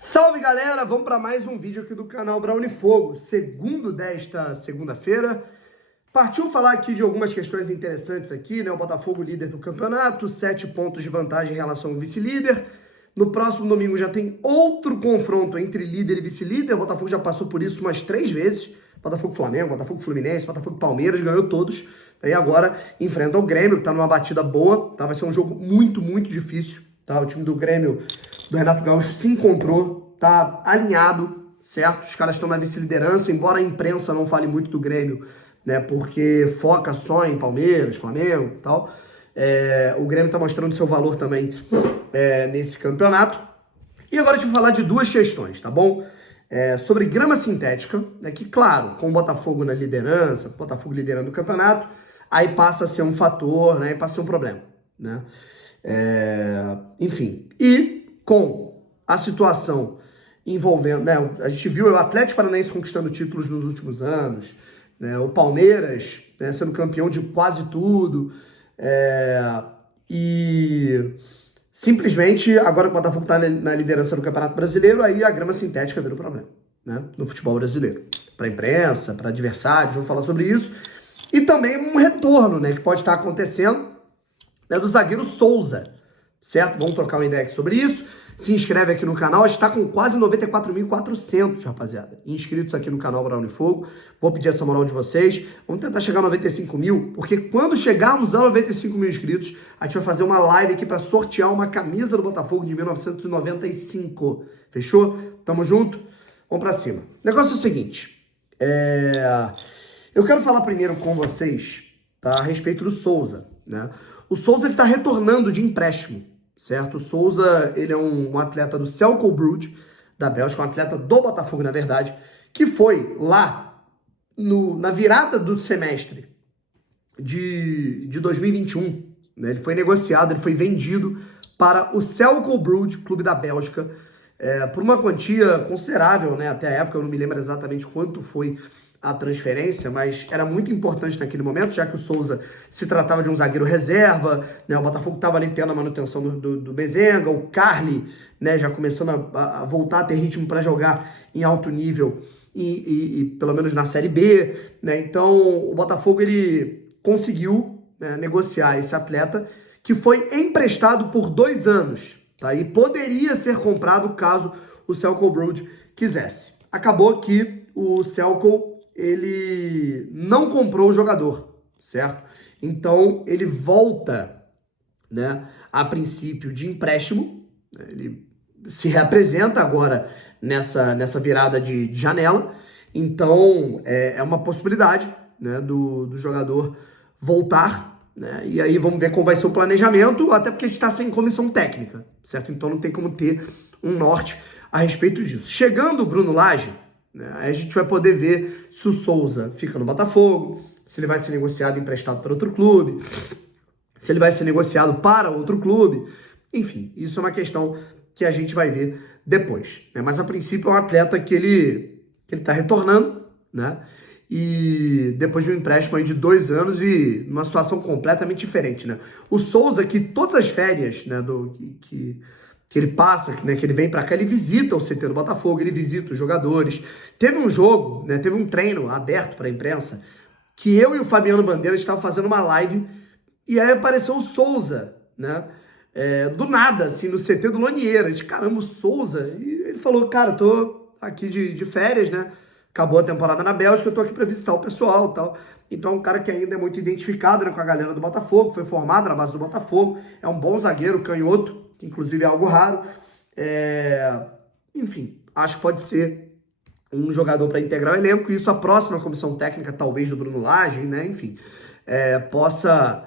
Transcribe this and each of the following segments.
Salve galera, vamos para mais um vídeo aqui do canal Brownie Fogo, segundo desta segunda-feira. Partiu falar aqui de algumas questões interessantes aqui, né? O Botafogo líder do campeonato, 7 pontos de vantagem em relação ao vice-líder. No próximo domingo já tem outro confronto entre líder e vice-líder. O Botafogo já passou por isso umas 3 vezes. Botafogo-Flamengo, Botafogo-Fluminense, Botafogo-Palmeiras, ganhou todos. E agora enfrenta o Grêmio, que tá numa batida boa, tá? Vai ser um jogo muito difícil, tá? O time do Grêmio, do Renato Gaúcho, se encontrou, tá alinhado, certo? Os caras estão na vice-liderança, embora a imprensa não fale muito do Grêmio, né? Porque foca só em Palmeiras, Flamengo e tal. O Grêmio tá mostrando seu valor também nesse campeonato. E agora eu vou falar de duas questões, tá bom? Sobre grama sintética, né? Que claro, com o Botafogo na liderança, o Botafogo liderando o campeonato, aí passa a ser um fator, né? E passa a ser um problema, né? Enfim, e com a situação envolvendo, né, a gente viu o Atlético Paranaense conquistando títulos nos últimos anos, né, o Palmeiras, né, sendo campeão de quase tudo, e simplesmente agora que o Botafogo está na liderança do Campeonato Brasileiro, aí a grama sintética vira o problema, né, no futebol brasileiro, para a imprensa, para adversários, vamos falar sobre isso, e também um retorno, né, que pode estar acontecendo, né, do zagueiro Souza, certo? Vamos trocar uma ideia aqui sobre isso. Se inscreve aqui no canal, a gente está com quase 94.400, rapaziada, inscritos aqui no canal Brownie Fogo. Vou pedir essa moral de vocês. Vamos tentar chegar a 95 mil, porque quando chegarmos a 95 mil inscritos, a gente vai fazer uma live aqui para sortear uma camisa do Botafogo de 1995. Fechou? Tamo junto? Vamos para cima. O negócio é o seguinte. Eu quero falar primeiro com vocês, tá, a respeito do Souza, né? O Souza, ele tá retornando de empréstimo, certo? O Souza, ele é um atleta do Cercle Brugge, da Bélgica, um atleta do Botafogo, na verdade, que foi lá na virada do semestre de 2021, né? Ele foi negociado, ele foi vendido para o Cercle Brugge, clube da Bélgica, por uma quantia considerável, né? Até a época, eu não me lembro exatamente quanto foi a transferência, mas era muito importante naquele momento, já que o Souza se tratava de um zagueiro reserva, né? O Botafogo estava ali tendo a manutenção do Bezenga, o Carly, né, já começando a voltar a ter ritmo para jogar em alto nível e pelo menos na Série B, né? Então o Botafogo, ele conseguiu, né, negociar esse atleta, que foi emprestado por 2 anos, tá? E poderia ser comprado caso o Cercle Brugge quisesse. Acabou que o Cercle, ele não comprou o jogador, certo? Então, ele volta, né, a princípio de empréstimo, né, ele se reapresenta agora nessa virada de janela, então é uma possibilidade, né, do jogador voltar, né, e aí vamos ver qual vai ser o planejamento, até porque a gente está sem comissão técnica, certo? Então não tem como ter um norte a respeito disso. Chegando o Bruno Lage, aí a gente vai poder ver se o Souza fica no Botafogo, se ele vai ser negociado e emprestado para outro clube, se ele vai ser negociado para outro clube. Enfim, isso é uma questão que a gente vai ver depois, né? Mas a princípio é um atleta que ele está retornando, né? E depois de um empréstimo aí de 2 anos e numa situação completamente diferente, né? O Souza, que todas as férias, né, que ele passa, né, que ele vem pra cá, ele visita o CT do Botafogo, ele visita os jogadores. Teve um jogo, né, teve um treino aberto pra imprensa, que eu e o Fabiano Bandeira estavam fazendo uma live, e aí apareceu o Souza, né, do nada, assim, no CT do Lonieira. De caramba, o Souza. E ele falou, cara, eu tô aqui de férias, né, acabou a temporada na Bélgica, eu tô aqui pra visitar o pessoal e tal. Então, um cara que ainda é muito identificado, né, com a galera do Botafogo, foi formado na base do Botafogo, é um bom zagueiro, canhoto, que inclusive é algo raro. Enfim, acho que pode ser um jogador para integrar o elenco, e isso a próxima comissão técnica, talvez do Bruno Lage, né, enfim, possa,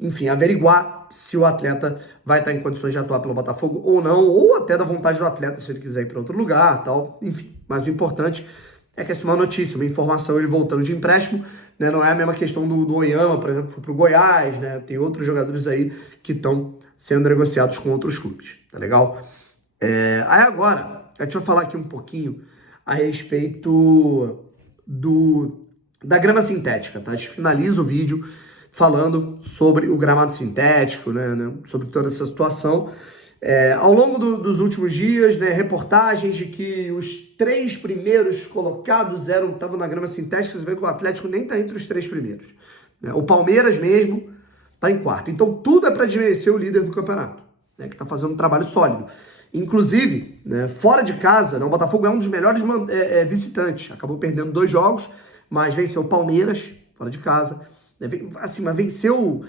enfim, averiguar se o atleta vai estar em condições de atuar pelo Botafogo ou não, ou até da vontade do atleta, se ele quiser ir para outro lugar, tal, enfim. Mas o importante é que essa é uma notícia, uma informação, ele voltando de empréstimo, né? Não é a mesma questão do Oyama, por exemplo, que foi pro Goiás, né? Tem outros jogadores aí que estão sendo negociados com outros clubes, tá legal? Aí agora, a gente vai falar aqui um pouquinho a respeito da grama sintética, tá? A gente finaliza o vídeo falando sobre o gramado sintético, né? Sobre toda essa situação. Ao longo dos últimos dias, né, reportagens de que os 3 primeiros colocados estavam na grama sintética, você vê que o Atlético nem está entre os 3 primeiros. Né? O Palmeiras mesmo está em quarto. Então tudo é para desmerecer o líder do campeonato, né, que está fazendo um trabalho sólido. Inclusive, né, fora de casa, né, o Botafogo é um dos melhores visitantes. Acabou perdendo 2 jogos, mas venceu o Palmeiras, fora de casa. Assim, mas venceu...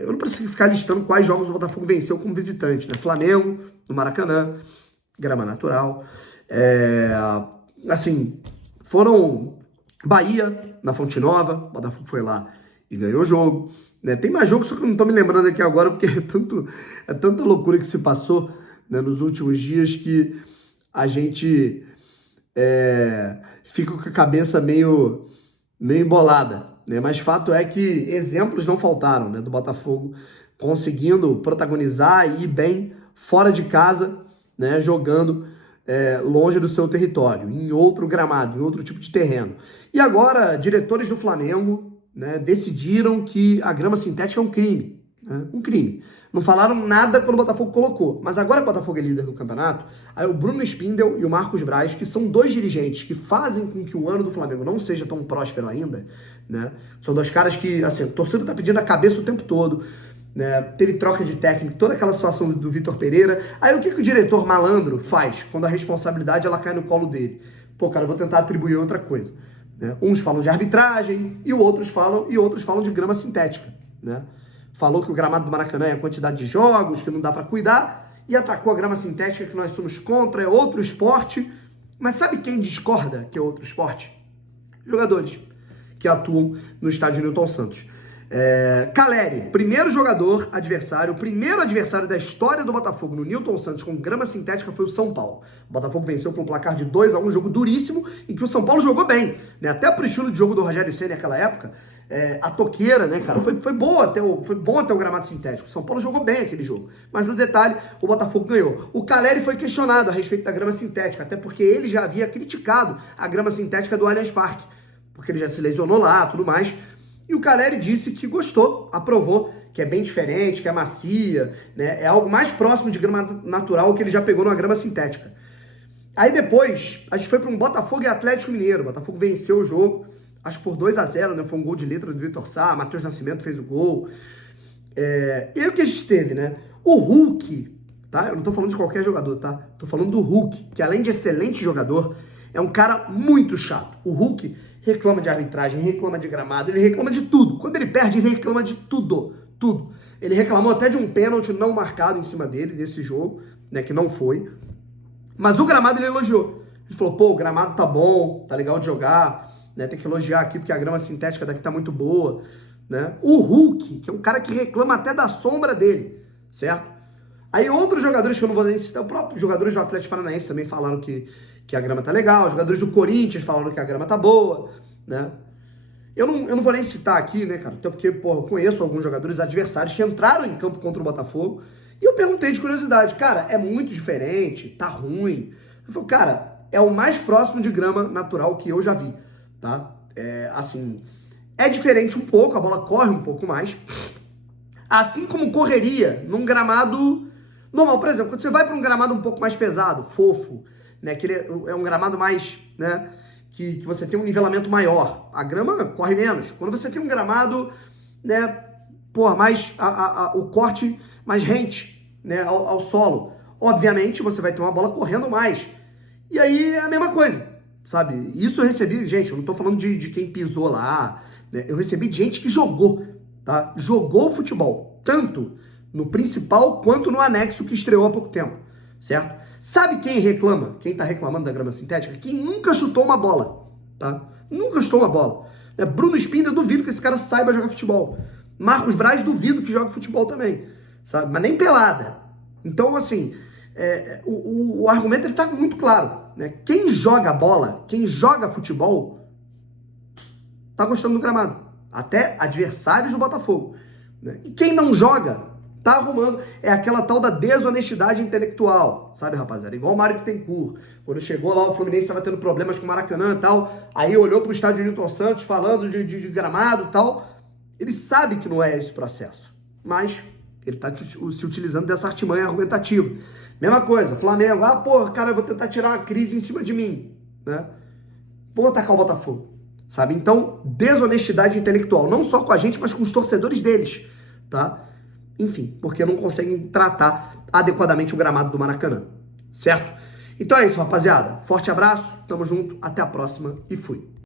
eu não preciso ficar listando quais jogos o Botafogo venceu como visitante, né? Flamengo, no Maracanã, grama natural. Assim, foram Bahia, na Fonte Nova, o Botafogo foi lá e ganhou o jogo. Né? Tem mais jogos, só que eu não tô me lembrando aqui agora, porque é tanta loucura que se passou, né, nos últimos dias que a gente fica com a cabeça meio embolada. Né? Mas fato é que exemplos não faltaram, né, do Botafogo conseguindo protagonizar e ir bem fora de casa, né, jogando longe do seu território, em outro gramado, em outro tipo de terreno. E agora, diretores do Flamengo, né, decidiram que a grama sintética é um crime. Né? Um crime. Não falaram nada quando o Botafogo colocou, mas agora que o Botafogo é líder do campeonato, aí o Bruno Spindel e o Marcos Braz, que são 2 dirigentes que fazem com que o ano do Flamengo não seja tão próspero ainda, né? São 2 caras que, assim, a torcida tá pedindo a cabeça o tempo todo, né? Teve troca de técnico, toda aquela situação do Vitor Pereira. Aí o que o diretor malandro faz quando a responsabilidade ela cai no colo dele? Pô, cara, eu vou tentar atribuir outra coisa. Né? Uns falam de arbitragem e outros falam de grama sintética, né? Falou que o gramado do Maracanã é a quantidade de jogos, que não dá para cuidar, e atacou a grama sintética, que nós somos contra, é outro esporte. Mas sabe quem discorda que é outro esporte? Jogadores que atuam no estádio Newton Santos. Caleri, primeiro adversário da história do Botafogo no Newton Santos com grama sintética foi o São Paulo. O Botafogo venceu por um placar de 2-1, um jogo duríssimo, em que o São Paulo jogou bem, né? Até pro estilo de jogo do Rogério Ceni naquela época, a toqueira, né, cara, foi bom até o gramado sintético. O São Paulo jogou bem aquele jogo, mas no detalhe, o Botafogo ganhou. O Caleri foi questionado a respeito da grama sintética, até porque ele já havia criticado a grama sintética do Allianz Parque, porque ele já se lesionou lá, tudo mais. E o Caleri disse que gostou, aprovou, que é bem diferente, que é macia, né, é algo mais próximo de grama natural que ele já pegou numa grama sintética. Aí depois, a gente foi para um Botafogo e Atlético Mineiro. O Botafogo venceu o jogo, acho que por 2-0, né? Foi um gol de letra do Vitor Sá, Matheus Nascimento fez o gol. E aí o que a gente teve, né? O Hulk, tá? Eu não tô falando de qualquer jogador, tá? Tô falando do Hulk, que além de excelente jogador, é um cara muito chato. O Hulk reclama de arbitragem, reclama de gramado, ele reclama de tudo. Quando ele perde, ele reclama de tudo. Tudo. Ele reclamou até de um pênalti não marcado em cima dele nesse jogo, né? Que não foi. Mas o gramado ele elogiou. Ele falou, pô, o gramado tá bom, tá legal de jogar, né? Tem que elogiar aqui porque a grama sintética daqui tá muito boa, né? O Hulk, que é um cara que reclama até da sombra dele, certo? Aí outros jogadores que eu não vou nem citar, os próprios jogadores do Atlético Paranaense também falaram que a grama tá legal, os jogadores do Corinthians falaram que a grama tá boa, né? Eu não vou nem citar aqui, né, cara? Até porque, pô, eu conheço alguns jogadores adversários que entraram em campo contra o Botafogo e eu perguntei de curiosidade, cara, é muito diferente, tá ruim? Eu falei, cara, é o mais próximo de grama natural que eu já vi, tá? Assim, é diferente um pouco, a bola corre um pouco mais, assim como correria num gramado normal. Por exemplo, quando você vai para um gramado um pouco mais pesado, fofo, né, que ele é um gramado mais, né, que você tem um nivelamento maior, a grama corre menos. Quando você tem um gramado, né, pô, mais o corte mais rente, né, ao solo, obviamente você vai ter uma bola correndo mais. E aí é a mesma coisa, sabe? Isso eu recebi, gente, eu não tô falando de quem pisou lá, né? Eu recebi de gente que jogou, tá? Jogou futebol, tanto no principal quanto no anexo que estreou há pouco tempo, certo? Sabe quem reclama? Quem tá reclamando da grama sintética? Quem nunca chutou uma bola, tá? Nunca chutou uma bola. Bruno Spindel, duvido que esse cara saiba jogar futebol. Marcos Braz, duvido que joga futebol também, sabe? Mas nem pelada. Então, assim, o argumento ele tá muito claro, né? Quem joga bola, quem joga futebol, tá gostando do gramado. Até adversários do Botafogo, né? E quem não joga, tá arrumando. É aquela tal da desonestidade intelectual, sabe, rapaziada? Igual o Mário Bittencourt. Quando chegou lá, o Fluminense estava tendo problemas com o Maracanã e tal, aí olhou pro estádio Newton Santos falando de gramado e tal. Ele sabe que não é esse processo, mas Ele tá se utilizando dessa artimanha argumentativa. Mesma coisa, Flamengo, cara, eu vou tentar tirar uma crise em cima de mim, né? Vou atacar o Botafogo, sabe? Então, desonestidade intelectual, não só com a gente, mas com os torcedores deles, tá? Enfim, porque não conseguem tratar adequadamente o gramado do Maracanã, certo? Então é isso, rapaziada. Forte abraço, tamo junto, até a próxima e fui.